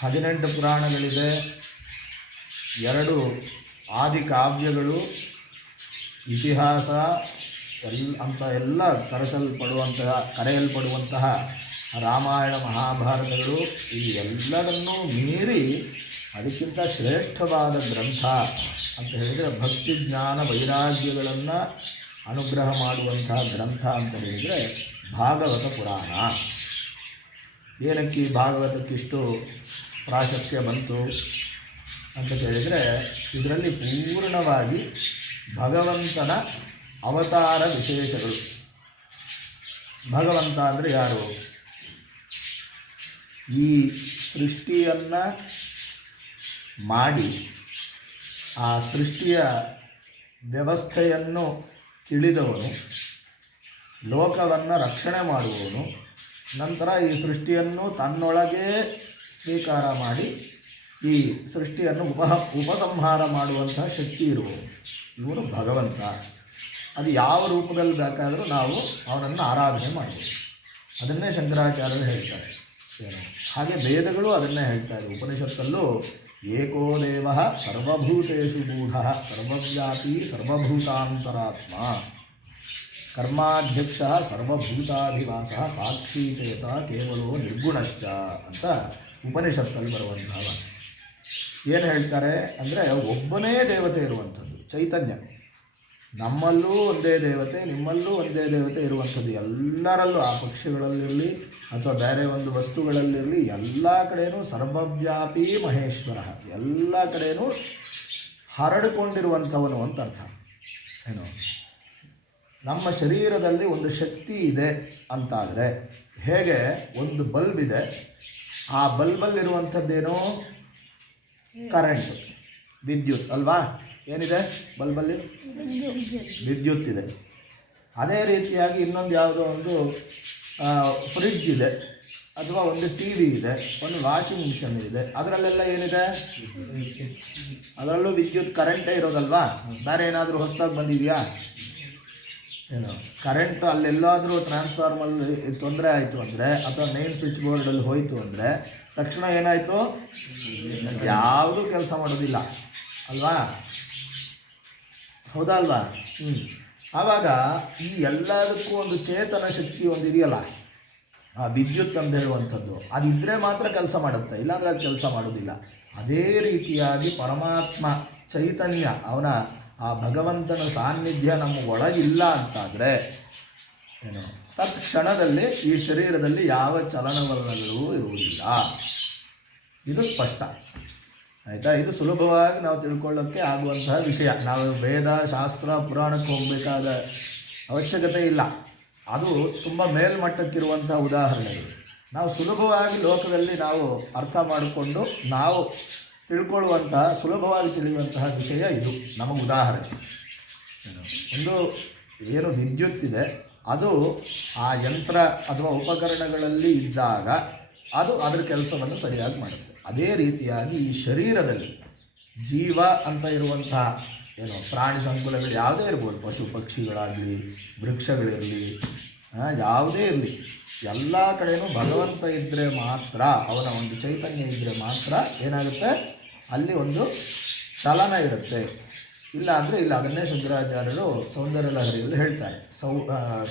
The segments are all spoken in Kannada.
ಹದಿನೆಂಟು ಪುರಾಣಗಳಿದೆ. ಎರಡು ಆದಿ ಕಾವ್ಯಗಳು, ಇತಿಹಾಸ, ಎಲ್, ಅಂತ ಎಲ್ಲ ಕರೆಸಲ್ಪಡುವಂತಹ, ಕರೆಯಲ್ಪಡುವಂತಹ ರಾಮಾಯಣ ಮಹಾಭಾರತಗಳು, ಈ ಎಲ್ಲರನ್ನೂ ಮೀರಿ ಅದಕ್ಕಿಂತ ಶ್ರೇಷ್ಠವಾದ ಗ್ರಂಥ ಅಂತ ಹೇಳಿದರೆ ಭಕ್ತಿ, ಜ್ಞಾನ, ವೈರಾಗ್ಯಗಳನ್ನು ಅನುಗ್ರಹ ಮಾಡುವಂತಹ ಗ್ರಂಥ ಅಂತ ಹೇಳಿದರೆ ಭಾಗವತ ಪುರಾಣ. ಏನಕ್ಕೆ ಈ ಭಾಗವತಕ್ಕಿಷ್ಟು ಪ್ರಾಶಸ್ತ್ಯ ಬಂತು ಅಂತ ಕೇಳಿದರೆ ಇದರಲ್ಲಿ ಪೂರ್ಣವಾಗಿ ಭಗವಂತನ ಅವತಾರ ವಿಶೇಷಗಳು. ಭಗವಂತ ಅಂದರೆ ಯಾರು? ಈ ಸೃಷ್ಟಿಯನ್ನು ಮಾಡಿ, ಆ ಸೃಷ್ಟಿಯ ವ್ಯವಸ್ಥೆಯನ್ನು ತಿಳಿದವನು, ಲೋಕವನ್ನು ರಕ್ಷಣೆ ಮಾಡುವವನು, ನಂತರ ಈ ಸೃಷ್ಟಿಯನ್ನು ತನ್ನೊಳಗೆ ಸ್ವೀಕಾರ ಮಾಡಿ ಈ ಸೃಷ್ಟಿಯನ್ನು ಉಪಹ ಉಪಸಂಹಾರ ಮಾಡುವಂತಹ ಶಕ್ತಿ ಇರುವವನು ಇವನು ಭಗವಂತ. ಅದು ಯಾವ ರೂಪದಲ್ಲಿ ಬೇಕಾದರೂ ನಾವು ಅವನನ್ನು ಆರಾಧನೆ ಮಾಡ್ಬೋದು. ಅದನ್ನೇ ಶಂಕರಾಚಾರ್ಯರು ಹೇಳ್ತಾರೆ. ಏನು? ಹಾಗೆ ವೇದಗಳು ಅದನ್ನೇ ಹೇಳ್ತಾ ಇದೆ ಉಪನಿಷತ್ತಲ್ಲೂ ಏಕೋ ದೇವ ಸರ್ವಭೂತೇಷು ಗೂಢ ಸರ್ವವ್ಯಾಪಿ ಸರ್ವಭೂತಾಂತರಾತ್ಮ. ಕರ್ಮಾಧ್ಯಕ್ಷ ಸರ್ವಭೂತಾಧಿವಾಸ ಸಾಕ್ಷೀಚೇತ ಕೇವಲೋ ನಿರ್ಗುಣಶ್ಚ ಅಂತ ಉಪನಿಷತ್ತಲ್ಲಿ ಬರುವಂತಹ. ಏನು ಹೇಳ್ತಾರೆ ಅಂದರೆ ಒಬ್ಬನೇ ದೇವತೆ ಇರುವಂಥದ್ದು, ಚೈತನ್ಯ. ನಮ್ಮಲ್ಲೂ ಒಂದೇ ದೇವತೆ, ನಿಮ್ಮಲ್ಲೂ ಒಂದೇ ದೇವತೆ ಇರುವಂಥದ್ದು. ಎಲ್ಲರಲ್ಲೂ ಆ ಪಕ್ಷಿಗಳಲ್ಲಿರಲಿ ಅಥವಾ ಬೇರೆ ಒಂದು ವಸ್ತುಗಳಲ್ಲಿರಲಿ ಎಲ್ಲ ಕಡೆಯೂ ಸರ್ವವ್ಯಾಪಿ ಮಹೇಶ್ವರ. ಎಲ್ಲ ಕಡೆಯೂ ಹರಡಿಕೊಂಡಿರುವಂಥವನು ಅಂತ ಅರ್ಥ. ಏನು? ನಮ್ಮ ಶರೀರದಲ್ಲಿ ಒಂದು ಶಕ್ತಿ ಇದೆ ಅಂತಾದರೆ ಹೇಗೆ? ಒಂದು ಬಲ್ಬ್ ಇದೆ. ಆ ಬಲ್ಬಲ್ಲಿರುವಂಥದ್ದೇನೋ ಕರೆಂಟ್ ವಿದ್ಯುತ್ ಅಲ್ವಾ? ಏನಿದೆ ಬಲ್ಬಲ್ಲಿ? ವಿದ್ಯುತ್ ಇದೆ. ಅದೇ ರೀತಿಯಾಗಿ ಇನ್ನೊಂದು ಯಾವುದೋ ಒಂದು ಫ್ರಿಡ್ಜ್ ಇದೆ ಅಥವಾ ಒಂದು ಟಿ ವಿ ಇದೆ ಒಂದು ವಾಷಿಂಗ್ ಮಿಷನ್ ಇದೆ. ಅದರಲ್ಲೆಲ್ಲ ಏನಿದೆ? ಅದರಲ್ಲೂ ವಿದ್ಯುತ್ ಕರೆಂಟೇ ಇರೋದಲ್ವಾ? ಬೇರೆ ಏನಾದರೂ ಹೊಸದಾಗಿ ಬಂದಿದೆಯಾ? ಏನು ಕರೆಂಟ್ ಅಲ್ಲೆಲ್ಲಾದರೂ ಟ್ರಾನ್ಸ್ಫಾರ್ಮಲ್ಲಿ ತೊಂದರೆ ಆಯಿತು ಅಂದರೆ ಅಥವಾ ಮೇನ್ ಸ್ವಿಚ್ ಬೋರ್ಡಲ್ಲಿ ಹೋಯಿತು ಅಂದರೆ ತಕ್ಷಣ ಏನಾಯಿತು? ಯಾವುದೂ ಕೆಲಸ ಮಾಡೋದಿಲ್ಲ. ಅಲ್ವಾ? ಹೌದಾ ಅಲ್ವಾ ಹ್ಞೂ ಆವಾಗ ಈ ಎಲ್ಲದಕ್ಕೂ ಒಂದು ಚೇತನ ಶಕ್ತಿ ಒಂದು ಇದೆಯಲ್ಲ, ಆ ವಿದ್ಯುತ್ ಅಂತ ಹೇಳುವಂಥದ್ದು. ಅದಿದ್ದರೆ ಮಾತ್ರ ಕೆಲಸ ಮಾಡುತ್ತೆ, ಇಲ್ಲಾಂದರೆ ಅದು ಕೆಲಸ ಮಾಡೋದಿಲ್ಲ. ಅದೇ ರೀತಿಯಾಗಿ ಪರಮಾತ್ಮ ಚೈತನ್ಯ, ಅವನ ಆ ಭಗವಂತನ ಸಾನ್ನಿಧ್ಯ ನಮ್ಮ ಒಳಗಿಲ್ಲ ಅಂತಾದರೆ ಏನು? ತತ್ಕ್ಷಣದಲ್ಲಿ ಈ ಶರೀರದಲ್ಲಿ ಯಾವ ಚಲನವಲನಗಳು ಇರುವುದಿಲ್ಲ. ಇದು ಸ್ಪಷ್ಟ. ಆಯಿತಾ? ಇದು ಸುಲಭವಾಗಿ ನಾವು ತಿಳ್ಕೊಳ್ಳೋಕ್ಕೆ ಆಗುವಂತಹ ವಿಷಯ. ನಾವು ವೇದ, ಶಾಸ್ತ್ರ, ಪುರಾಣಕ್ಕೆ ಹೋಗಬೇಕಾದ ಅವಶ್ಯಕತೆ ಇಲ್ಲ. ಅದು ತುಂಬ ಮೇಲ್ಮಟ್ಟಕ್ಕಿರುವಂತಹ ಉದಾಹರಣೆಗಳು. ನಾವು ಸುಲಭವಾಗಿ ಲೋಕದಲ್ಲಿ ನಾವು ಅರ್ಥ ಮಾಡಿಕೊಂಡು ನಾವು ತಿಳ್ಕೊಳ್ಳುವಂತಹ ಸುಲಭವಾಗಿ ತಿಳಿಯುವಂತಹ ವಿಷಯ ಇದು. ನಮಗೆ ಉದಾಹರಣೆ? ಒಂದು ಏನು ವಿದ್ಯುತ್ ಇದೆ, ಅದು ಆ ಯಂತ್ರ ಅಥವಾ ಉಪಕರಣಗಳಲ್ಲಿ ಇದ್ದಾಗ ಅದು ಅದರ ಕೆಲಸವನ್ನು ಸರಿಯಾಗಿ ಮಾಡುತ್ತೆ. ಅದೇ ರೀತಿಯಾಗಿ ಈ ಶರೀರದಲ್ಲಿ ಜೀವ ಅಂತ ಇರುವಂತಹ ಏನು ಪ್ರಾಣಿ ಸಂಕುಲಗಳು ಯಾವುದೇ ಇರ್ಬೋದು, ಪಶು ಪಕ್ಷಿಗಳಾಗಲಿ, ವೃಕ್ಷಗಳಿರಲಿ ಯಾವುದೇ ಇರಲಿ, ಎಲ್ಲ ಕಡೆಯೂ ಭಗವಂತ ಇದ್ದರೆ ಮಾತ್ರ, ಅವನ ಒಂದು ಚೈತನ್ಯ ಇದ್ದರೆ ಮಾತ್ರ ಏನಾಗುತ್ತೆ? ಅಲ್ಲಿ ಒಂದು ಚಲನ ಇರುತ್ತೆ. ಇಲ್ಲ ಅಂದರೆ ಇಲ್ಲ ಅದನ್ನೇ ಶಂಕರಾಚಾರ್ಯರು ಸೌಂದರ್ಯ ಹೇಳ್ತಾರೆ. ಸೌ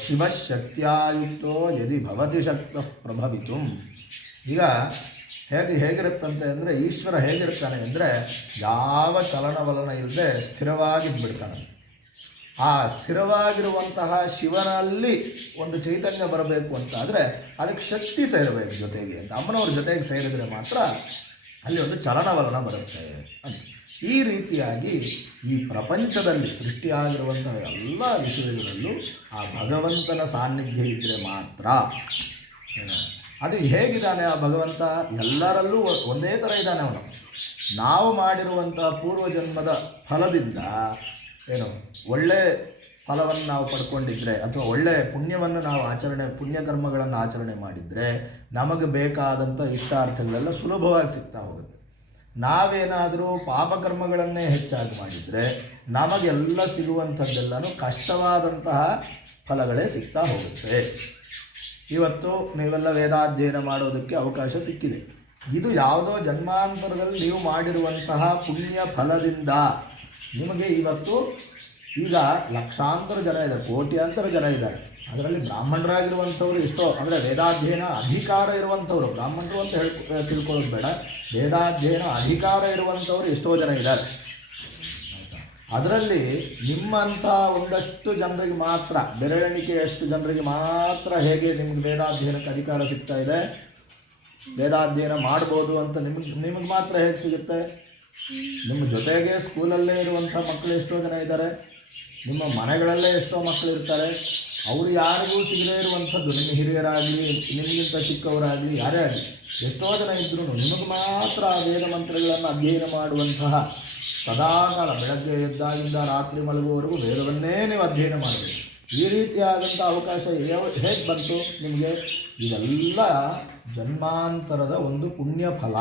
ಶಿವಶಕ್ತಿಯಾಯುಕ್ತೋ ಯದಿ ಭವತಿ ಶಕ್ತ ಪ್ರಭವಿತು. ಈಗ ಹೇಗೆ ಹೇಗಿರುತ್ತಂತೆ ಅಂದರೆ ಈಶ್ವರ ಹೇಗಿರ್ತಾನೆ ಅಂದರೆ ಯಾವ ಚಲನವಲನ ಇಲ್ಲದೆ ಸ್ಥಿರವಾಗಿ ಬಿಡ್ತಾನೆ ಆ ಸ್ಥಿರವಾಗಿರುವಂತಹ ಶಿವನಲ್ಲಿ ಒಂದು ಚೈತನ್ಯ ಬರಬೇಕು ಅಂತಾದರೆ ಅದಕ್ಕೆ ಶಕ್ತಿ ಸೇರಬೇಕು ಜೊತೆಗೆ ಅಂತ. ಅಮ್ಮನವ್ರ ಜೊತೆಗೆ ಸೇರಿದರೆ ಮಾತ್ರ ಅಲ್ಲಿ ಒಂದು ಚಲನವಲನ ಬರುತ್ತೆ ಅಂತ. ಈ ರೀತಿಯಾಗಿ ಈ ಪ್ರಪಂಚದಲ್ಲಿ ಸೃಷ್ಟಿಯಾಗಿರುವಂತಹ ಎಲ್ಲ ವಿಷಯಗಳಲ್ಲೂ ಆ ಭಗವಂತನ ಸಾನ್ನಿಧ್ಯ ಇದ್ದರೆ ಮಾತ್ರ. ಅದು ಹೇಗಿದ್ದಾನೆ ಆ ಭಗವಂತ? ಎಲ್ಲರಲ್ಲೂ ಒಂದೇ ಥರ ಇದ್ದಾನೆ ಅವನು. ನಾವು ಮಾಡಿರುವಂಥ ಪೂರ್ವಜನ್ಮದ ಫಲದಿಂದ, ಏನು, ಒಳ್ಳೆ ಫಲವನ್ನು ನಾವು ಪಡ್ಕೊಂಡಿದ್ರೆ ಅಥವಾ ಒಳ್ಳೆ ಪುಣ್ಯವನ್ನು ನಾವು ಆಚರಣೆ, ಪುಣ್ಯಕರ್ಮಗಳನ್ನು ಆಚರಣೆ ಮಾಡಿದರೆ ನಮಗೆ ಬೇಕಾದಂಥ ಇಷ್ಟಾರ್ಥಗಳೆಲ್ಲ ಸುಲಭವಾಗಿ ಸಿಗ್ತಾ ಹೋಗುತ್ತೆ. ನಾವೇನಾದರೂ ಪಾಪಕರ್ಮಗಳನ್ನೇ ಹೆಚ್ಚಾಗಿ ಮಾಡಿದರೆ ನಮಗೆಲ್ಲ ಸಿಗುವಂಥದ್ದೆಲ್ಲನೂ ಕಷ್ಟವಾದಂತಹ ಫಲಗಳೇ ಸಿಗ್ತಾ ಹೋಗುತ್ತೆ. ಇವತ್ತು ನೀವೆಲ್ಲ ವೇದಾಧ್ಯಯನ ಮಾಡೋದಕ್ಕೆ ಅವಕಾಶ ಸಿಕ್ಕಿದೆ. ಇದು ಯಾವುದೋ ಜನ್ಮಾಂತರದಲ್ಲಿ ನೀವು ಮಾಡಿರುವಂತಹ ಪುಣ್ಯ ಫಲದಿಂದ ನಿಮಗೆ ಇವತ್ತು ಈಗ ಲಕ್ಷಾಂತರ ಜನ ಇದ್ದಾರೆ, ಕೋಟ್ಯಾಂತರ ಜನ ಇದ್ದಾರೆ. ಅದರಲ್ಲಿ ಬ್ರಾಹ್ಮಣರಾಗಿರುವಂಥವ್ರು ಎಷ್ಟೋ, ಅಂದರೆ ವೇದಾಧ್ಯಯನ ಅಧಿಕಾರ ಇರುವಂಥವ್ರು, ಬ್ರಾಹ್ಮಣರು ಅಂತ ಹೇಳ್, ತಿಳ್ಕೊಳ್ಳೋದು ಬೇಡ. ವೇದಾಧ್ಯಯನ ಅಧಿಕಾರ ಇರುವಂಥವ್ರು ಎಷ್ಟೋ ಜನ ಇದ್ದಾರೆ. ಅದರಲ್ಲಿ ನಿಮ್ಮಂಥ ಒಂದಷ್ಟು ಜನರಿಗೆ ಮಾತ್ರ ಬೆರಳೆಣಿಕೆಯಷ್ಟು ಜನರಿಗೆ ಮಾತ್ರ ಹೇಗೆ ನಿಮ್ಗೆ ವೇದಾಧ್ಯಯನಕ್ಕೆ ಅಧಿಕಾರ ಸಿಗ್ತಾ ಇದೆ? ವೇದಾಧ್ಯಯನ ಮಾಡ್ಬೋದು ಅಂತ ನಿಮಗೆ ನಿಮಗೆ ಮಾತ್ರ ಹೇಗೆ ಸಿಗುತ್ತೆ? ನಿಮ್ಮ ಜೊತೆಗೆ ಸ್ಕೂಲಲ್ಲೇ ಇರುವಂಥ ಮಕ್ಕಳು ಎಷ್ಟೋ ಜನ ಇದ್ದಾರೆ. ನಿಮ್ಮ ಮನೆಗಳಲ್ಲೇ ಎಷ್ಟೋ ಮಕ್ಕಳು ಇರ್ತಾರೆ. ಅವರು ಯಾರಿಗೂ ಸಿಗದೇ ಇರುವಂಥದ್ದು, ನಿಮ್ಮ ಹಿರಿಯರಾಗಲಿ, ನಿಮಗಿಂತ ಚಿಕ್ಕವರಾಗಲಿ, ಯಾರೇ ಆಗಲಿ, ಎಷ್ಟೋ ಜನ ಇದ್ರೂ ನಿಮಗೆ ಮಾತ್ರ ಆ ವೇದ ಮಂತ್ರಗಳನ್ನು ಅಧ್ಯಯನ ಮಾಡುವಂತಹ ಸದಾಕಾಲ ಬೆಳಗ್ಗೆ ಎದ್ದಾಗಿಂದ ರಾತ್ರಿ ಮಲಗುವವರೆಗೂ ವೇದವನ್ನೇ ನೀವು ಅಧ್ಯಯನ ಮಾಡಬೇಕು. ಈ ರೀತಿಯಾದಂಥ ಅವಕಾಶ ಹೇಗೆ ಬಂತು ನಿಮಗೆ? ಇದೆಲ್ಲ ಜನ್ಮಾಂತರದ ಒಂದು ಪುಣ್ಯ ಫಲ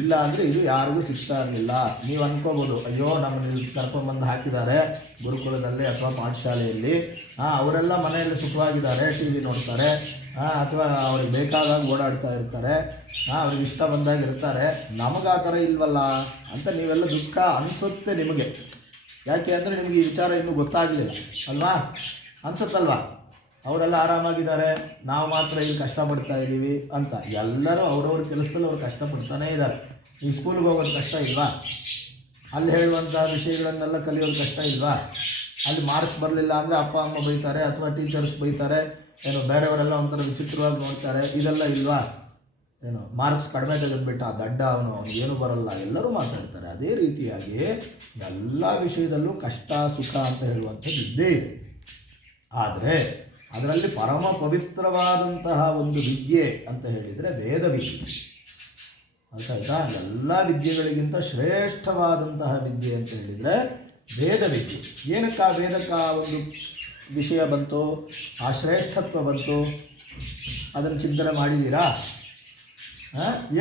ಇಲ್ಲ ಅಂದರೆ ಇದು ಯಾರಿಗೂ ಸಿಗ್ತಾ ಇರಲಿಲ್ಲ. ನೀವು ಅನ್ಕೋಬೋದು, ಅಯ್ಯೋ, ನಮ್ಮನ್ನು ಇಲ್ಲಿ ಕರ್ಕೊಂಡ್ಬಂದು ಹಾಕಿದ್ದಾರೆ ಗುರುಕುಲದಲ್ಲಿ ಅಥವಾ ಪಾಠಶಾಲೆಯಲ್ಲಿ. ಹಾಂ ಅವರೆಲ್ಲ ಮನೆಯಲ್ಲಿ ಸುಖವಾಗಿದ್ದಾರೆ, ಟಿ ವಿ ನೋಡ್ತಾರೆ. ಹಾಂ ಅಥವಾ ಅವ್ರಿಗೆ ಬೇಕಾದಾಗ ಓಡಾಡ್ತಾ ಇರ್ತಾರೆ. ಹಾಂ ಅವ್ರಿಗೆ ಇಷ್ಟ ಬಂದಾಗ ಇರ್ತಾರೆ. ನಮಗೆ ಆ ಥರ ಇಲ್ವಲ್ಲ ಅಂತ ನೀವೆಲ್ಲ ದುಃಖ ಅನಿಸುತ್ತೆ ನಿಮಗೆ. ಯಾಕೆ ಅಂದರೆ ನಿಮಗೆ ಈ ವಿಚಾರ ಇನ್ನೂ ಗೊತ್ತಾಗಲಿಲ್ಲ, ಅಲ್ವಾ? ಅನ್ಸುತ್ತಲ್ವಾ? ಅವರೆಲ್ಲ ಆರಾಮಾಗಿದ್ದಾರೆ, ನಾವು ಮಾತ್ರ ಇಲ್ಲಿ ಕಷ್ಟಪಡ್ತಾ ಇದ್ದೀವಿ ಅಂತ. ಎಲ್ಲರೂ ಅವ್ರವ್ರ ಕೆಲಸದಲ್ಲಿ ಅವ್ರು ಕಷ್ಟಪಡ್ತಾನೇ ಇದ್ದಾರೆ. ಈಗ ಸ್ಕೂಲ್ಗೆ ಹೋಗೋದು ಕಷ್ಟ ಇಲ್ವಾ? ಅಲ್ಲಿ ಹೇಳುವಂಥ ವಿಷಯಗಳನ್ನೆಲ್ಲ ಕಲಿಯೋದು ಕಷ್ಟ ಇಲ್ವಾ? ಅಲ್ಲಿ ಮಾರ್ಕ್ಸ್ ಬರಲಿಲ್ಲ ಅಂದರೆ ಅಪ್ಪ, ಅಮ್ಮ ಬೈತಾರೆ ಅಥವಾ ಟೀಚರ್ಸ್ ಬೈತಾರೆ, ಏನೋ ಬೇರೆಯವರೆಲ್ಲ ಒಂಥರ ವಿಚಿತ್ರವಾಗಿ ನೋಡ್ತಾರೆ, ಇದೆಲ್ಲ ಇಲ್ವಾ? ಏನು ಮಾರ್ಕ್ಸ್ ಕಡಿಮೆ ತೆಗೆದುಬಿಟ್ಟ ದಡ್ಡ ಅವನು ಏನು ಬರಲ್ಲ. ಎಲ್ಲರೂ ಮಾತಾಡ್ತಾರೆ. ಅದೇ ರೀತಿಯಾಗಿ ಎಲ್ಲ ವಿಷಯದಲ್ಲೂ ಕಷ್ಟ, ಸುಖ ಅಂತ ಹೇಳುವಂಥದ್ದು ಇದ್ದೇ ಇದೆ. ಆದರೆ ಅದರಲ್ಲಿ ಪರಮ ಪವಿತ್ರವಾದಂತಹ ಒಂದು ವಿದ್ಯೆ ಅಂತ ಹೇಳಿದರೆ ವೇದ ವಿದ್ಯೆ. ಅಂತ ಆಯ್ತಾ ಎಲ್ಲ ವಿದ್ಯೆಗಳಿಗಿಂತ ಶ್ರೇಷ್ಠವಾದಂತಹ ವಿದ್ಯೆ ಅಂತ ಹೇಳಿದರೆ ವೇದ ವಿದ್ಯೆ. ಏನಕ್ಕೆ ಆ ವೇದಕ್ಕೆ ಆ ಒಂದು ವಿಷಯ ಬಂತು, ಆ ಶ್ರೇಷ್ಠತ್ವ ಬಂತು, ಅದನ್ನು ಚಿಂತನೆ ಮಾಡಿದ್ದೀರಾ?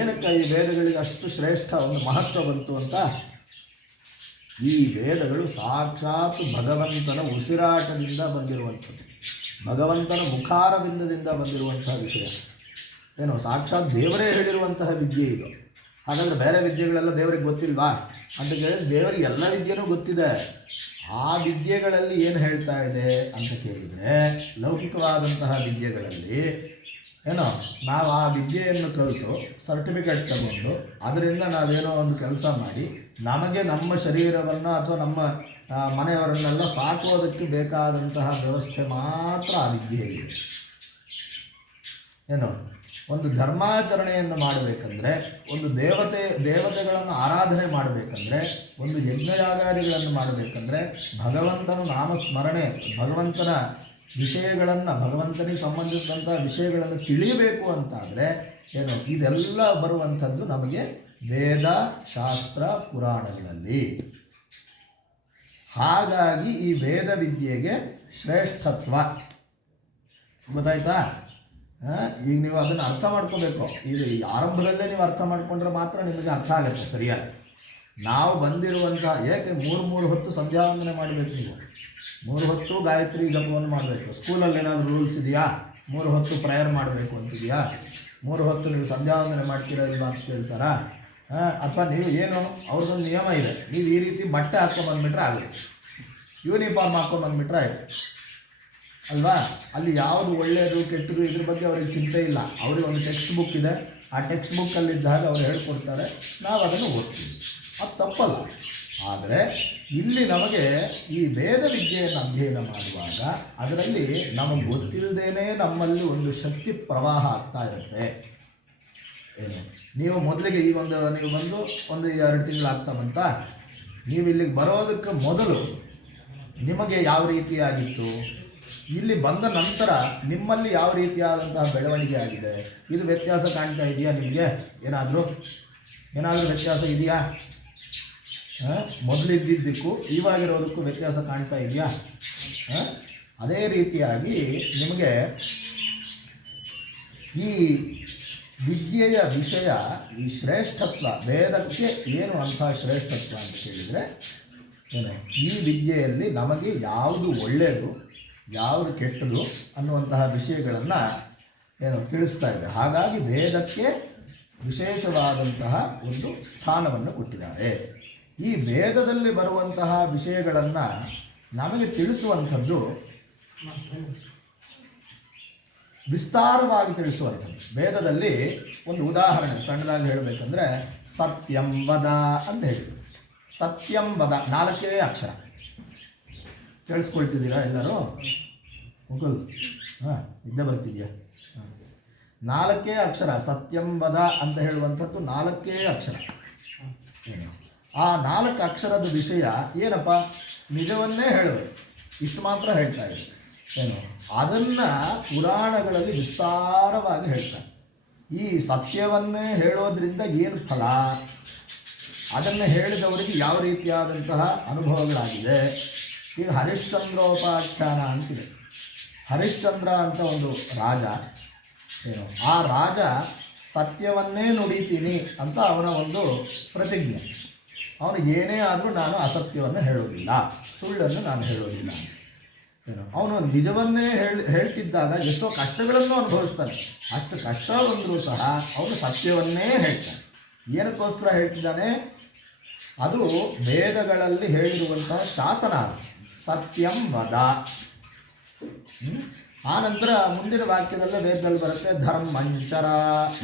ಏನಕ್ಕೆ ಈ ವೇದಗಳಿಗೆ ಅಷ್ಟು ಶ್ರೇಷ್ಠ ಒಂದು ಮಹತ್ವ ಬಂತು ಅಂತ? ಈ ವೇದಗಳು ಸಾಕ್ಷಾತ್ ಭಗವಂತನ ಉಸಿರಾಟದಿಂದ ಬಂದಿರುವಂಥದ್ದು. ಭಗವಂತನ ಮುಖಾರವಿಂದದಿಂದ ಬಂದಿರುವಂತಹ ವಿಷಯ. ಏನು, ಸಾಕ್ಷಾತ್ ದೇವರೇ ಹೇಳಿರುವಂತಹ ವಿದ್ಯೆ ಇದು. ಹಾಗಾದರೆ ಬೇರೆ ವಿದ್ಯೆಗಳೆಲ್ಲ ದೇವರಿಗೆ ಗೊತ್ತಿಲ್ವಾ? ಅಂತ ಕೇಳಿದ್ರೆ ದೇವರಿಗೆ ಎಲ್ಲ ವಿದ್ಯೆನೂ ಗೊತ್ತಿದೆ. ಆ ವಿದ್ಯೆಗಳಲ್ಲಿ ಏನು ಹೇಳ್ತಾ ಇದೆ ಅಂತ ಕೇಳಿದರೆ, ಲೌಕಿಕವಾದಂತಹ ವಿದ್ಯೆಗಳಲ್ಲಿ, ಏನೋ, ನಾವು ಆ ವಿದ್ಯೆಯನ್ನು ಕಲಿತು ಸರ್ಟಿಫಿಕೇಟ್ ತಗೊಂಡು, ಅದರಿಂದ ನಾವೇನೋ ಒಂದು ಕೆಲಸ ಮಾಡಿ, ನಮಗೆ ನಮ್ಮ ಶರೀರವನ್ನು ಅಥವಾ ನಮ್ಮ ಮನೆಯವರನ್ನೆಲ್ಲ ಸಾಕುವುದಕ್ಕೆ ಬೇಕಾದಂತಹ ವ್ಯವಸ್ಥೆ ಮಾತ್ರ ಆ ವಿದ್ಯೆಯಲ್ಲಿದೆ ಏನು? ಒಂದು ಧರ್ಮಾಚರಣೆಯನ್ನು ಮಾಡಬೇಕಂದ್ರೆ, ಒಂದು ದೇವತೆ, ದೇವತೆಗಳನ್ನು ಆರಾಧನೆ ಮಾಡಬೇಕಂದ್ರೆ, ಒಂದು ಯಜ್ಞಯಾಗಾದಿಗಳನ್ನು ಮಾಡಬೇಕಂದ್ರೆ, ಭಗವಂತನ ನಾಮಸ್ಮರಣೆ, ಭಗವಂತನ ವಿಷಯಗಳನ್ನು, ಭಗವಂತನಿಗೆ ಸಂಬಂಧಿಸಿದಂಥ ವಿಷಯಗಳನ್ನು ತಿಳಿಯಬೇಕು ಅಂತಾದರೆ, ಏನು? ಇದೆಲ್ಲ ಬರುವಂಥದ್ದು ನಮಗೆ ವೇದ, ಶಾಸ್ತ್ರ, ಪುರಾಣಗಳಲ್ಲಿ. ಹಾಗಾಗಿ ಈ ವೇದ ವಿದ್ಯೆಗೆ ಶ್ರೇಷ್ಠತ್ವ. ಗೊತ್ತಾಯ್ತಾ? ಈಗ ನೀವು ಅದನ್ನು ಅರ್ಥ ಮಾಡ್ಕೋಬೇಕು. ಇದು ಆರಂಭದಲ್ಲೇ ನೀವು ಅರ್ಥ ಮಾಡ್ಕೊಂಡ್ರೆ ಮಾತ್ರ ನಿಮಗೆ ಅರ್ಥ ಆಗುತ್ತೆ ಸರಿಯಾಗಿ. ನಾವು ಬಂದಿರುವಂಥ ಏಕೆ ಮೂರು ಮೂರು ಹೊತ್ತು ಸಂಧ್ಯಾವಂದನೆ ಮಾಡಬೇಕು ನೀವು? ಮೂರು ಹೊತ್ತು ಗಾಯತ್ರಿ ಜಪವನ್ನು ಮಾಡಬೇಕು. ಸ್ಕೂಲಲ್ಲಿ ಏನಾದರೂ ರೂಲ್ಸ್ ಇದೆಯಾ? ಮೂರು ಹೊತ್ತು ಪ್ರೇಯರ್ ಮಾಡಬೇಕು ಅಂತಿದೆಯಾ? ಮೂರು ಹೊತ್ತು ನೀವು ಸಂಧ್ಯಾವಂದನೆ ಮಾಡ್ತೀರಾ ಇಲ್ಲ ಅಂತ ಕೇಳ್ತಾರಾ? ಅಥವಾ ನೀವು ಏನು ಅವ್ರದ್ದೊಂದು ನಿಯಮ ಇದೆ. ನೀವು ಈ ರೀತಿ ಬಟ್ಟೆ ಹಾಕ್ಕೊಂಬಂದ್ಬಿಟ್ರೆ ಆಗುತ್ತೆ ಯೂನಿಫಾರ್ಮ್ ಹಾಕ್ಕೊಂಬಂದ್ಬಿಟ್ರೆ ಆಯಿತು. ಅಲ್ವಾ? ಅಲ್ಲಿ ಯಾವುದು ಒಳ್ಳೆಯದು ಕೆಟ್ಟದು ಇದ್ರ ಬಗ್ಗೆ ಅವ್ರಿಗೆ ಚಿಂತೆ ಇಲ್ಲ. ಅವ್ರಿಗೆ ಒಂದು ಟೆಕ್ಸ್ಟ್ ಬುಕ್ ಇದೆ. ಆ ಟೆಕ್ಸ್ಟ್ ಬುಕ್ಕಲ್ಲಿದ್ದಾಗ ಅವ್ರು ಹೇಳ್ಕೊಡ್ತಾರೆ, ನಾವು ಅದನ್ನು ಓದ್ತೀವಿ. ಅದು ತಪ್ಪಲ್ಲ. ಆದರೆ ಇಲ್ಲಿ ನಮಗೆ ಈ ವೇದ ವಿದ್ಯೆಯನ್ನು ಅಧ್ಯಯನ ಮಾಡುವಾಗ ಅದರಲ್ಲಿ ನಮಗೆ ಗೊತ್ತಿಲ್ಲದೇನೆ ನಮ್ಮಲ್ಲಿ ಒಂದು ಶಕ್ತಿ ಪ್ರವಾಹ ಆಗ್ತಾ ಇರುತ್ತೆ. ಏನು? ನೀವು ಮೊದಲಿಗೆ ಈ ಒಂದು, ನೀವು ಬಂದು ಒಂದು ಎರಡು ತಿಂಗಳಾಗ್ತಾ ಬಂತ ನೀವು ಇಲ್ಲಿಗೆ ಬರೋದಕ್ಕೆ ಮೊದಲು ನಿಮಗೆ ಯಾವ ರೀತಿಯಾಗಿತ್ತು? ಇಲ್ಲಿ ಬಂದ ನಂತರ ನಿಮ್ಮಲ್ಲಿ ಯಾವ ರೀತಿಯಾದಂತಹ ಬೆಳವಣಿಗೆ ಆಗಿದೆ? ಇದು ವ್ಯತ್ಯಾಸ ಕಾಣ್ತಾ ಇದೆಯಾ ನಿಮಗೆ? ಏನಾದರೂ? ಏನಾದರೂ ವ್ಯತ್ಯಾಸ ಇದೆಯಾ? ಮೊದಲಿದ್ದಿದ್ದಕ್ಕೂ ಇವಾಗಿರೋದಕ್ಕೂ ವ್ಯತ್ಯಾಸ ಕಾಣ್ತಾ ಇದೆಯಾ? ಅದೇ ರೀತಿಯಾಗಿ ನಿಮಗೆ ಈ ವಿದ್ಯೆಯ ವಿಷಯ ಈ ಶ್ರೇಷ್ಠತ್ವ ವೇದಕ್ಕೆ ಏನು ಅಂತಹ ಶ್ರೇಷ್ಠತ್ವ ಅಂತ ಕೇಳಿದರೆ, ಏನು, ಈ ವಿದ್ಯೆಯಲ್ಲಿ ನಮಗೆ ಯಾವುದು ಒಳ್ಳೆಯದು, ಯಾವುದು ಕೆಟ್ಟದು ಅನ್ನುವಂತಹ ವಿಷಯಗಳನ್ನು, ಏನು, ತಿಳಿಸ್ತಾ ಇದೆ. ಹಾಗಾಗಿ ವೇದಕ್ಕೆ ವಿಶೇಷವಾದಂತಹ ಒಂದು ಸ್ಥಾನವನ್ನು ಕೊಟ್ಟಿದ್ದಾರೆ. ಈ ವೇದದಲ್ಲಿ ಬರುವಂತಹ ವಿಷಯಗಳನ್ನು ನಮಗೆ ತಿಳಿಸುವಂಥದ್ದು ವಿಸ್ತಾರವಾಗಿ ತಿಳಿಸುವಂಥದ್ದು. ವೇದದಲ್ಲಿ ಒಂದು ಉದಾಹರಣೆ, ಸಣ್ಣದಾಗಿ ಹೇಳಬೇಕಂದ್ರೆ ಸತ್ಯಂ ವದ ಅಂತ ಹೇಳಿದರು. ಸತ್ಯಂ ವದ, ನಾಲ್ಕೇ ಅಕ್ಷರ. ಕೇಳಿಸ್ಕೊಳ್ತಿದ್ದೀರಾ ಎಲ್ಲರೂ? ಮುಗುಲ್ ಹಾಂ ಇದ್ದೇ ಬರ್ತಿದೆಯಾ. ನಾಲ್ಕೇ ಅಕ್ಷರ, ಸತ್ಯಂ ವದ ಅಂತ ಹೇಳುವಂಥದ್ದು ನಾಲ್ಕೇ ಅಕ್ಷರ. ಆ ನಾಲ್ಕು ಅಕ್ಷರದ ವಿಷಯ ಏನಪ್ಪ? ನಿಜವನ್ನೇ ಹೇಳಬೇಕು. ಇಷ್ಟು ಮಾತ್ರ ಹೇಳ್ತಾ ಇದ್ದೀನಿ. ಏನು? ಅದನ್ನು ಪುರಾಣಗಳಲ್ಲಿ ವಿಸ್ತಾರವಾಗಿ ಹೇಳ್ತಾರೆ. ಈ ಸತ್ಯವನ್ನೇ ಹೇಳೋದ್ರಿಂದ ಏನು ಫಲ? ಅದನ್ನು ಹೇಳಿದವರಿಗೆ ಯಾವ ರೀತಿಯಾದಂತಹ ಅನುಭವಗಳಾಗಿದೆ ಈಗ ಹರಿಶ್ಚಂದ್ರೋಪಾಖ್ಯಾನ ಅಂತಿದೆ. ಹರಿಶ್ಚಂದ್ರ ಅಂತ ಒಂದು ರಾಜ ಏನು, ಆ ರಾಜ ಸತ್ಯವನ್ನೇ ನುಡಿತೀನಿ ಅಂತ ಅವನ ಒಂದು ಪ್ರತಿಜ್ಞೆ. ಅವನು ಏನೇ ಆದರೂ ನಾನು ಅಸತ್ಯವನ್ನು ಹೇಳೋದಿಲ್ಲ. ಸುಳ್ಳನ್ನು ನಾನು ಹೇಳೋದಿಲ್ಲ ಅವನು ನಿಜವನ್ನೇ ಹೇಳಿ, ಹೇಳ್ತಿದ್ದಾಗ ಎಷ್ಟೋ ಕಷ್ಟಗಳನ್ನು ಅನುಭವಿಸ್ತಾನೆ. ಅಷ್ಟು ಕಷ್ಟ ಬಂದರೂ ಸಹ ಅವನು ಸತ್ಯವನ್ನೇ ಹೇಳ್ತಾನೆ. ಏನಕ್ಕೋಸ್ಕರ ಹೇಳ್ತಿದ್ದಾನೆ? ಅದು ವೇದಗಳಲ್ಲಿ ಹೇಳಿರುವಂತಹ ಶಾಸನ. ಸತ್ಯಂ ವದ. ನಂತರ ಮುಂದಿನ ವಾಕ್ಯದಲ್ಲೇ ವೇದದಲ್ಲಿ ಬರುತ್ತೆ ಧರ್ಮಂಚರ.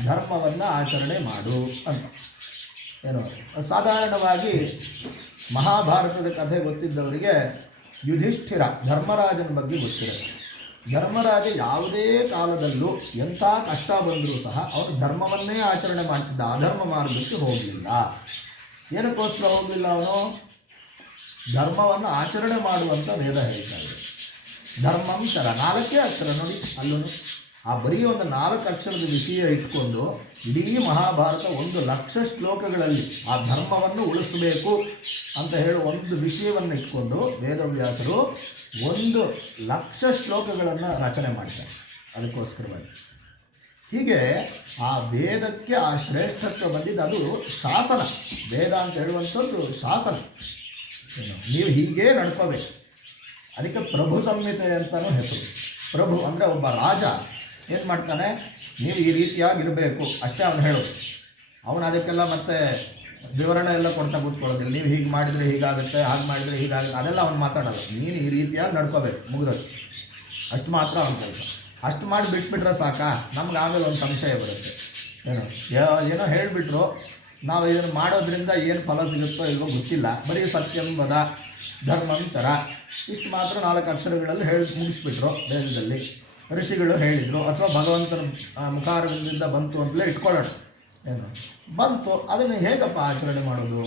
ಧರ್ಮವನ್ನು ಆಚರಣೆ ಮಾಡು ಅಂತ. ಏನು, ಸಾಧಾರಣವಾಗಿ ಮಹಾಭಾರತದ ಕಥೆ ಗೊತ್ತಿದ್ದವರಿಗೆ ಯುಧಿಷ್ಠಿರ, ಧರ್ಮರಾಜನ ಬಗ್ಗೆ ಗೊತ್ತಿರುತ್ತೆ. ಧರ್ಮರಾಜ ಯಾವುದೇ ಕಾಲದಲ್ಲೂ ಎಂಥ ಕಷ್ಟ ಬಂದರೂ ಸಹ ಅವನು ಧರ್ಮವನ್ನೇ ಆಚರಣೆ ಮಾಡ್ತಿದ್ದ, ಅಧರ್ಮ ಮಾರ್ಗಕ್ಕೆ ಹೋಗಲಿಲ್ಲ. ಏನಕ್ಕೋಸ್ಕರ ಹೋಗಲಿಲ್ಲ ಅವನು? ಧರ್ಮವನ್ನು ಆಚರಣೆ ಮಾಡುವಂಥ ವೇದ ಹೇಳ್ತಾ ಇದೆ. ಧರ್ಮಂಚರ ನಾಲ್ಕೇ ಅಕ್ಷರ ನೋಡಿ ಅಲ್ಲೂ ಆ ಬರೀ ಒಂದು ನಾಲ್ಕು ಅಕ್ಷರದ ವಿಷಯ ಇಟ್ಕೊಂಡು ಇಡೀ ಮಹಾಭಾರತ ಒಂದು ಲಕ್ಷ ಶ್ಲೋಕಗಳಲ್ಲಿ ಆ ಧರ್ಮವನ್ನು ಉಳಿಸಬೇಕು ಅಂತ ಹೇಳಿ ಒಂದು ವಿಷಯವನ್ನು ಇಟ್ಕೊಂಡು ವೇದವ್ಯಾಸರು ಒಂದು ಲಕ್ಷ ಶ್ಲೋಕಗಳನ್ನು ರಚನೆ ಮಾಡ್ತಾರೆ ಅದಕ್ಕೋಸ್ಕರವಾಗಿ. ಹೀಗೆ ಆ ವೇದಕ್ಕೆ ಆ ಶ್ರೇಷ್ಠತ್ವ ಬಂದಿದ್ದು ಅದು ಶಾಸನ. ವೇದ ಅಂತ ಹೇಳುವಂಥದ್ದು ಶಾಸನ. ನೀವು ಹೀಗೇ ನಡ್ಕೋಬೇಕು. ಅದಕ್ಕೆ ಪ್ರಭು ಸಂಹಿತೆ ಅಂತಲೂ ಹೆಸರು. ಪ್ರಭು ಅಂದರೆ ಒಬ್ಬ ರಾಜ. ಏನು ಮಾಡ್ತಾನೆ? ನೀವು ಈ ರೀತಿಯಾಗಿ ಇರಬೇಕು ಅಷ್ಟೇ ಅವನು ಹೇಳೋದು. ಅವನು ಅದಕ್ಕೆಲ್ಲ ಮತ್ತೆ ವಿವರಣೆ ಎಲ್ಲ ಕೊಡ್ತಾ ಕೂತ್ಕೊಳ್ಳೋದಿಲ್ಲ. ನೀವು ಹೀಗೆ ಮಾಡಿದರೆ ಹೀಗಾಗುತ್ತೆ, ಹಾಗೆ ಮಾಡಿದರೆ ಹೀಗಾಗುತ್ತೆ. ಅದೆಲ್ಲ ಅವ್ನು ಮಾತಾಡಲ್ಲ. ನೀನು ಈ ರೀತಿಯಾಗಿ ನಡ್ಕೋಬೇಕು ಮುಗಿದೋದು ಅಷ್ಟು ಮಾತ್ರ ಅವ್ನು ಕೆಲಸ. ಅಷ್ಟು ಮಾಡಿ ಬಿಟ್ಬಿಟ್ರೆ ಸಾಕಾ? ನಮ್ಗೆ ಆಮೇಲೆ ಒಂದು ಸಂಶಯ ಬರುತ್ತೆ. ಏನು ಏನೋ ಹೇಳಿಬಿಟ್ರು. ನಾವು ಇದನ್ನು ಮಾಡೋದ್ರಿಂದ ಏನು ಫಲ ಸಿಗುತ್ತೋ ಇಲ್ವೋ ಗೊತ್ತಿಲ್ಲ. ಬರೀ ಸತ್ಯಂ ವದ ಧರ್ಮಂಚರ ಇಷ್ಟು ಮಾತ್ರ ನಾಲ್ಕು ಅಕ್ಷರಗಳಲ್ಲಿ ಹೇಳಿ, ಮುಗಿಸ್ಬಿಟ್ರು ವೇದದಲ್ಲಿ. ಋಷಿಗಳು ಹೇಳಿದರು, ಅಥವಾ ಭಗವಂತನ ಮುಖಾರದಿಂದ ಬಂತು ಅಂತಲೇ ಇಟ್ಕೊಳ್ಳೋಣ ಏನು ಬಂತು, ಅದನ್ನು ಹೇಗಪ್ಪ ಆಚರಣೆ ಮಾಡೋದು?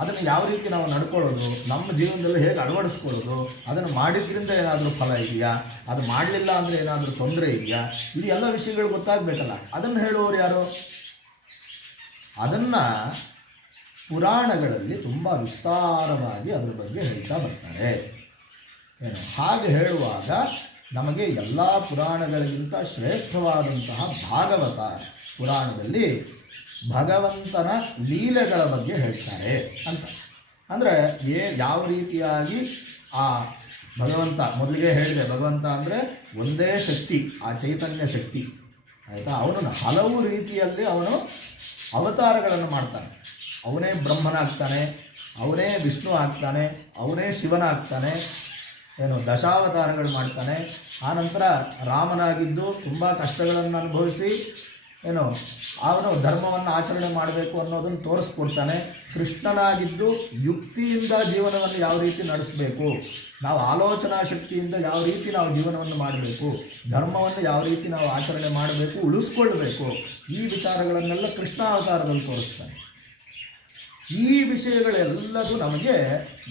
ಅದನ್ನು ಯಾವ ರೀತಿ ನಾವು ನಡ್ಕೊಳ್ಳೋದು? ನಮ್ಮ ಜೀವನದಲ್ಲಿ ಹೇಗೆ ಅಳವಡಿಸ್ಕೊಳ್ಳೋದು? ಅದನ್ನು ಮಾಡಿದ್ರಿಂದ ಏನಾದರೂ ಫಲ ಇದೆಯಾ? ಅದು ಮಾಡಲಿಲ್ಲ ಅಂದರೆ ಏನಾದರೂ ತೊಂದರೆ ಇದೆಯಾ? ಇದು ಎಲ್ಲ ವಿಷಯಗಳು ಗೊತ್ತಾಗಬೇಕಲ್ಲ. ಅದನ್ನು ಹೇಳುವವರು ಯಾರು? ಅದನ್ನು ಪುರಾಣಗಳಲ್ಲಿ ತುಂಬ ವಿಸ್ತಾರವಾಗಿ ಅದರ ಬಗ್ಗೆ ಹೇಳ್ತಾ ಬರ್ತಾರೆ. ಏನು? ಹಾಗೆ ಹೇಳುವಾಗ ನಮಗೆ ಎಲ್ಲ ಪುರಾಣಗಳಿಗಿಂತ ಶ್ರೇಷ್ಠವಾದಂತಹ ಭಾಗವತ ಪುರಾಣದಲ್ಲಿ ಭಗವಂತನ ಲೀಲೆಗಳ ಬಗ್ಗೆ ಹೇಳ್ತಾರೆ ಅಂತ. ಅಂದರೆ ಏ ಯಾವ ರೀತಿಯಾಗಿ ಆ ಭಗವಂತ ಮೊದಲಿಗೆ ಹೇಳಿದೆ, ಭಗವಂತ ಅಂದರೆ ಒಂದೇ ಶಕ್ತಿ, ಆ ಚೈತನ್ಯ ಶಕ್ತಿ. ಆಯಿತಾ? ಅವನು ಹಲವು ರೀತಿಯಲ್ಲಿ ಅವನು ಅವತಾರಗಳನ್ನು ಮಾಡ್ತಾನೆ. ಅವನೇ ಬ್ರಹ್ಮನಾಗ್ತಾನೆ, ಅವನೇ ವಿಷ್ಣು ಆಗ್ತಾನೆ, ಅವನೇ ಶಿವನಾಗ್ತಾನೆ ಏನು ದಶಾವತಾರಗಳು ಮಾಡ್ತಾನೆ. ಆನಂತರ ರಾಮನಾಗಿದ್ದು ತುಂಬ ಕಷ್ಟಗಳನ್ನು ಅನುಭವಿಸಿ, ಏನು ಅವನು ಧರ್ಮವನ್ನು ಆಚರಣೆ ಮಾಡಬೇಕು ಅನ್ನೋದನ್ನು ತೋರಿಸ್ಕೊಡ್ತಾನೆ. ಕೃಷ್ಣನಾಗಿದ್ದು ಯುಕ್ತಿಯಿಂದ ಜೀವನವನ್ನು ಯಾವ ರೀತಿ ನಡೆಸಬೇಕು, ನಾವು ಆಲೋಚನಾ ಶಕ್ತಿಯಿಂದ ಯಾವ ರೀತಿ ನಾವು ಜೀವನವನ್ನು ಮಾಡಬೇಕು, ಧರ್ಮವನ್ನು ಯಾವ ರೀತಿ ನಾವು ಆಚರಣೆ ಮಾಡಬೇಕು, ಉಳಿಸ್ಕೊಳ್ಬೇಕು, ಈ ವಿಚಾರಗಳನ್ನೆಲ್ಲ ಕೃಷ್ಣ ಅವತಾರದಲ್ಲಿ ತೋರಿಸ್ತಾನೆ. ಈ ವಿಷಯಗಳೆಲ್ಲದೂ ನಮಗೆ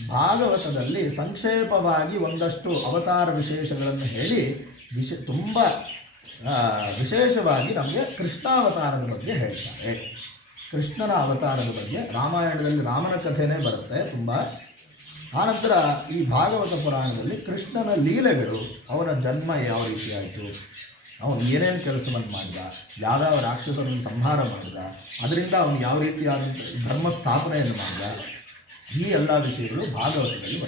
ಭಾಗವತದಲ್ಲಿ ಸಂಕ್ಷೇಪವಾಗಿ ಒಂದಷ್ಟು ಅವತಾರ ವಿಶೇಷಗಳನ್ನು ಹೇಳಿ ವಿಶ ತುಂಬ ವಿಶೇಷವಾಗಿ ನಮಗೆ ಕೃಷ್ಣಾವತಾರದ ಬಗ್ಗೆ ಹೇಳ್ತಾರೆ. ಕೃಷ್ಣನ ಅವತಾರದ ಬಗ್ಗೆ, ರಾಮಾಯಣದಲ್ಲಿ ರಾಮನ ಕಥೆನೇ ಬರುತ್ತೆ ತುಂಬ. ಆನಂತರ ಈ ಭಾಗವತ ಪುರಾಣದಲ್ಲಿ ಕೃಷ್ಣನ ಲೀಲೆಗಳು, ಅವನ ಜನ್ಮ ಯಾವ ರೀತಿಯಾಯಿತು ಅವನು ಏನೇನು ಕೆಲಸವನ್ನು ಮಾಡಿದ, ಯಾವ್ಯಾವ ರಾಕ್ಷಸರನ್ನು ಸಂಹಾರ ಮಾಡಿದ, ಅದರಿಂದ ಅವನು ಯಾವ ರೀತಿಯಾದಂಥ ಧರ್ಮ ಸ್ಥಾಪನೆಯನ್ನು ಮಾಡಿದ, ಈ ಎಲ್ಲ ವಿಷಯಗಳು ಭಾಗವತದಲ್ಲಿ